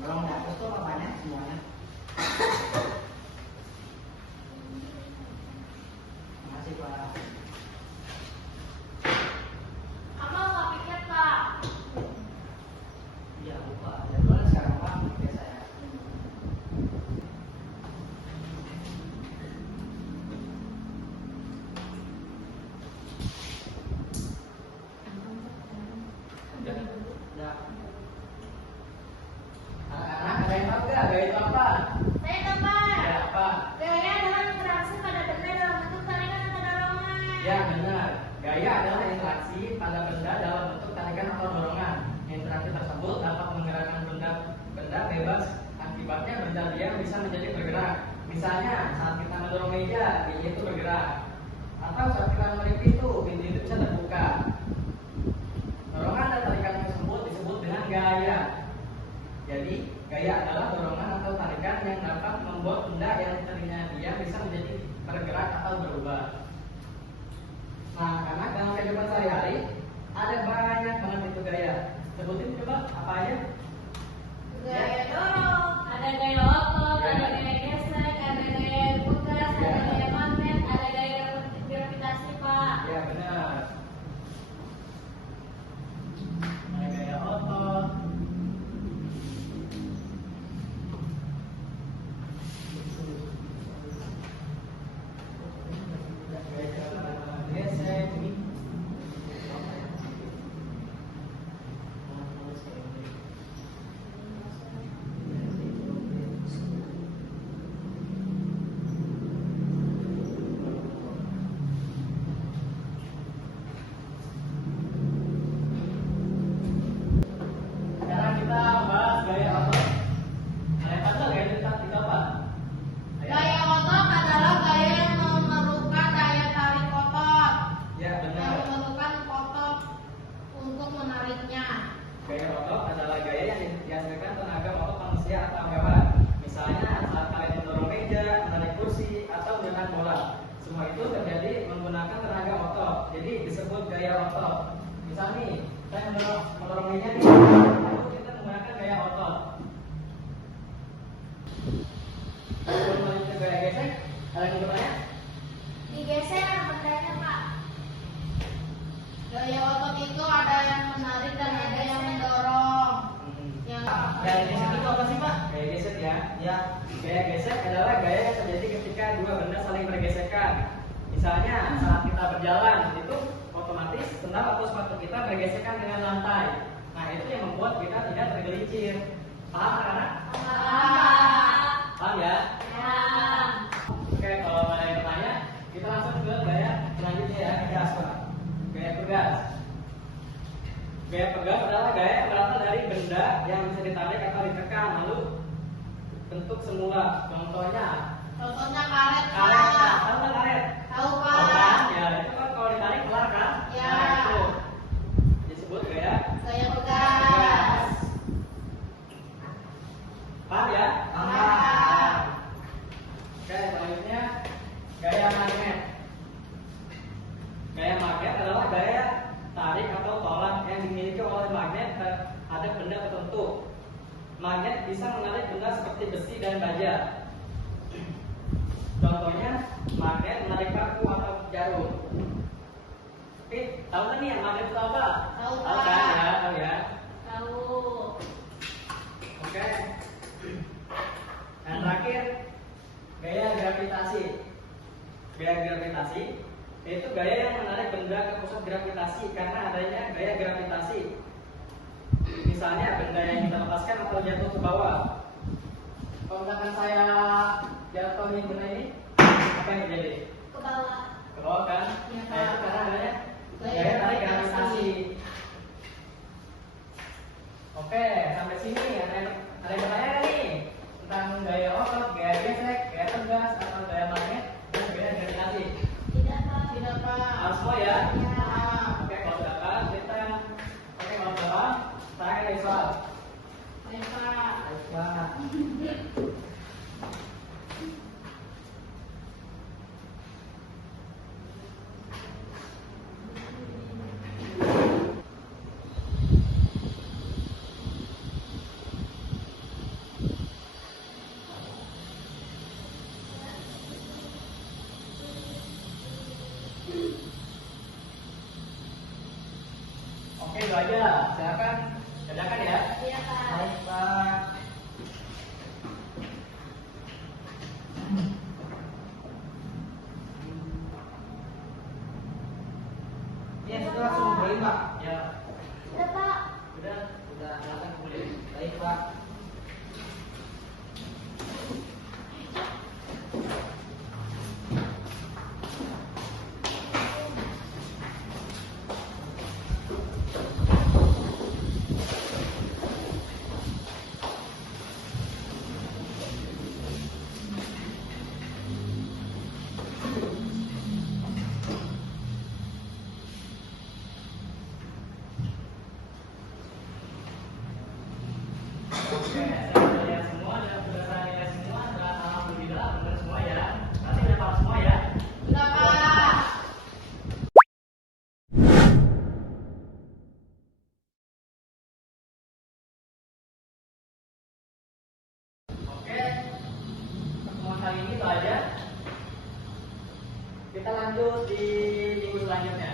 Kalau nggak terus tuh apanya semuanya? Makasih Pak. Apa nggak piket Pak? Iya lupa. Jadwalnya sekarang Pak, biasa ya. Udah. Anak-anak ada yang tahu nggak gaya itu apa? Saya tahu Pak. Gaya apa? Gaya adalah interaksi pada benda dalam bentuk tarikan atau dorongan. Ya benar. Gaya adalah interaksi pada benda dalam bentuk tarikan atau dorongan. Interaksi tersebut dapat menggerakkan benda bebas. Akibatnya benda diam bisa menjadi bergerak. Misalnya saat kita mendorong meja, meja itu bergerak. Atau saat kita menarik pintu itu bisa terbuka. Dorongan dan tarikan tersebut disebut dengan gaya. Jadi gaya adalah dorongan atau tarikan yang dapat membuat benda yang tadinya diam bisa menjadi bergerak atau berubah. Nah, karena dalam kehidupan sehari-hari ada banyak banget itu gaya. Sebutin coba apa aja? Gaya dorong, ada gaya otot, ada gaya gesek, ada gaya pegas, ada gaya magnet, ada gaya gravitasi Pak. Ya benar. Ada gaya otot. Gaya gesek. Sekarang kita bahas gaya otot. Ada yang tahu gaya itu apa? Ayo. Gaya otot adalah gaya yang memerlukan daya tarik otot, Ya yang benar. memerlukan otot untuk menariknya. Gaya otot adalah gaya yang dihasilkan tenaga otot manusia atau hewan. Misalnya saat kalian mendorong meja, menarik kursi, atau menendang bola. Semua itu terjadi menggunakan tenaga otot. Jadi disebut gaya otot. Misal nih, saya mendorong meja nih, itu kita menggunakan gaya otot. Kalau melanjutkan gaya gesek, ada yang bertanya? Digeser bendanya Pak. Gaya otot itu ada yang menarik dan ada yang mendorong. Yang Gaya gesek itu apa sih Pak? Gaya gesek ya. Ya, gaya gesek adalah gaya yang terjadi ketika dua benda saling bergesekan. Misalnya saat kita berjalan itu otomatis sendal atau sepatu kita bergesekan dengan lantai. Nah itu yang membuat kita tidak tergelincir. Paham anak-anak? Paham ya? Ya. Oke, kalau ada yang bertanya, kita langsung ke gaya selanjutnya ya, pegas Pak. Gaya pegas. Gaya pegas adalah gaya yang berasal dari benda yang bisa ditarik atau ditekan, lalu bentuk semula. Contohnya Karet karet, Pak. Pak. Tahu nggak karet? Tahu Tahu kan? Pak. Ya, itu kan kalau ditarik keluar kan? Ya. Nah, itu disebut gaya Gaya pegas. pegas. Paham ya? Paham. Oke, selanjutnya gaya magnet. Gaya magnet adalah gaya tarik atau tolak yang dimiliki oleh magnet terhadap benda tertentu. Magnet bisa menarik benda seperti besi dan baja. Contohnya, magnet menarik paku atau jarum. Oke, tahu nggak nih yang magnet itu apa? Tahu, Tahu Pak. kan ya? Tahu ya? Tahu. Oke. Dan terakhir, gaya gravitasi. Gaya gravitasi yaitu gaya yang menarik benda ke pusat gravitasi karena adanya gaya gravitasi. Misalnya benda yang kita lepaskan atau jatuh ke bawah. Kalau misalkan saya jatuhin benda ini, apa yang terjadi? Ke bawah. Ke bawah kan? Iya, Pak. Nah, itu karena adanya Gaya gaya tarik gravitasi. gravitasi. Oke, sampai sini ada yang bertanya nggak nih tentang gaya otot, gaya gesek, gaya tegas, atau gaya magnet, dan gaya gravitasi? Tidak Pak. Tidak Pak. Harus semua ya? Ya. Oke, kalau sudah paham, kita kalau sudah paham, saya akan soal. Baik Pak. Baik banget. silakan kerjakan ya. Iya, Pak. Baik, Pak. Ya, sudah langsung mulai, Pak. Ya, Iya, Pak. sudah silakan mulai. Baik, Pak. Oke, saya lihat semua dan sudah saya lihat semua dan alhamdulillah benar semua ya. Nanti udah paham semua ya. Enggak, Pak. Oke, pertemuan kali ini itu aja. Kita lanjut di minggu selanjutnya.